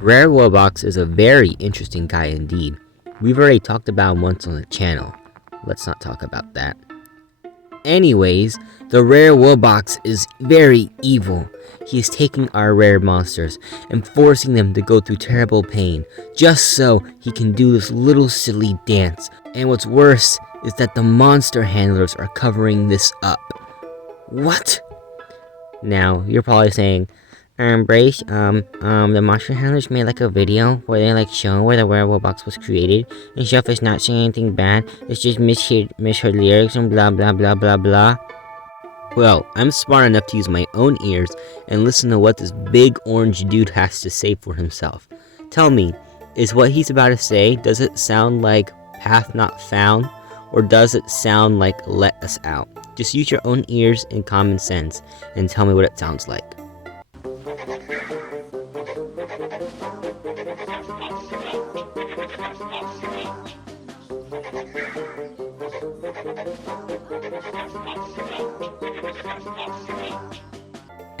Rare Wubbox is a very interesting guy indeed. We've already talked about him once on the channel. Let's not talk about that. Anyways, the Rare Wubbox is very evil. He is taking our rare monsters and forcing them to go through terrible pain, just so he can do this little silly dance. And what's worse is that the monster handlers are covering this up. What? Now, you're probably saying, Brace, the monster handlers made like a video where they show where the Rare Wubbox was created, and Chef is not saying anything bad, it's just misheard lyrics and blah blah blah blah blah. Well, I'm smart enough to use my own ears and listen to what this big orange dude has to say for himself. Tell me, is what he's about to say, does it sound like path not found, or does it sound like let us out? Just use your own ears and common sense and tell me what it sounds like.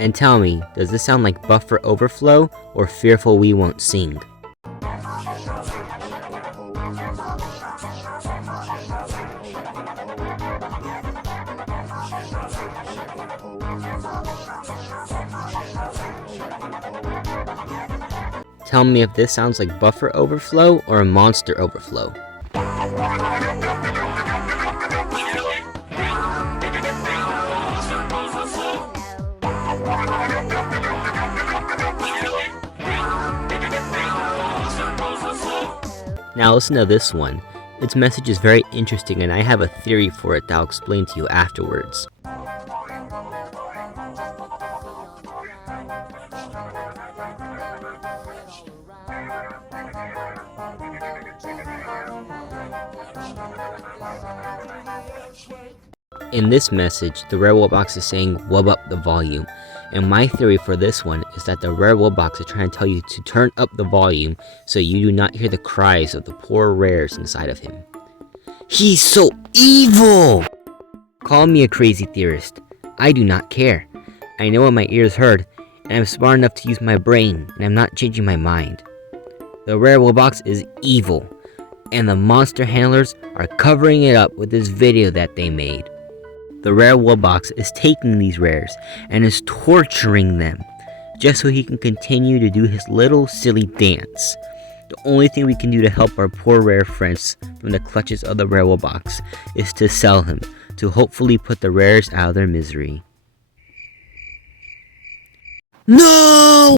And tell me, does this sound like buffer overflow or fearful we won't sing? Tell me if this sounds like buffer overflow or monster overflow. Now listen to this one. Its message is very interesting and I have a theory for it that I'll explain to you afterwards. In this message, the Rare Wubbox is saying wub up the volume, and my theory for this one is that the Rare Wubbox is trying to tell you to turn up the volume so you do not hear the cries of the poor rares inside of him. He's so evil! Call me a crazy theorist. I do not care. I know what my ears heard, and I'm smart enough to use my brain, and I'm not changing my mind. The Rare Wubbox is evil, and the monster handlers are covering it up with this video that they made. The Rare Wubbox is taking these rares and is torturing them just so he can continue to do his little silly dance. The only thing we can do to help our poor rare friends from the clutches of the Rare Wubbox is to sell him to hopefully put the rares out of their misery. No!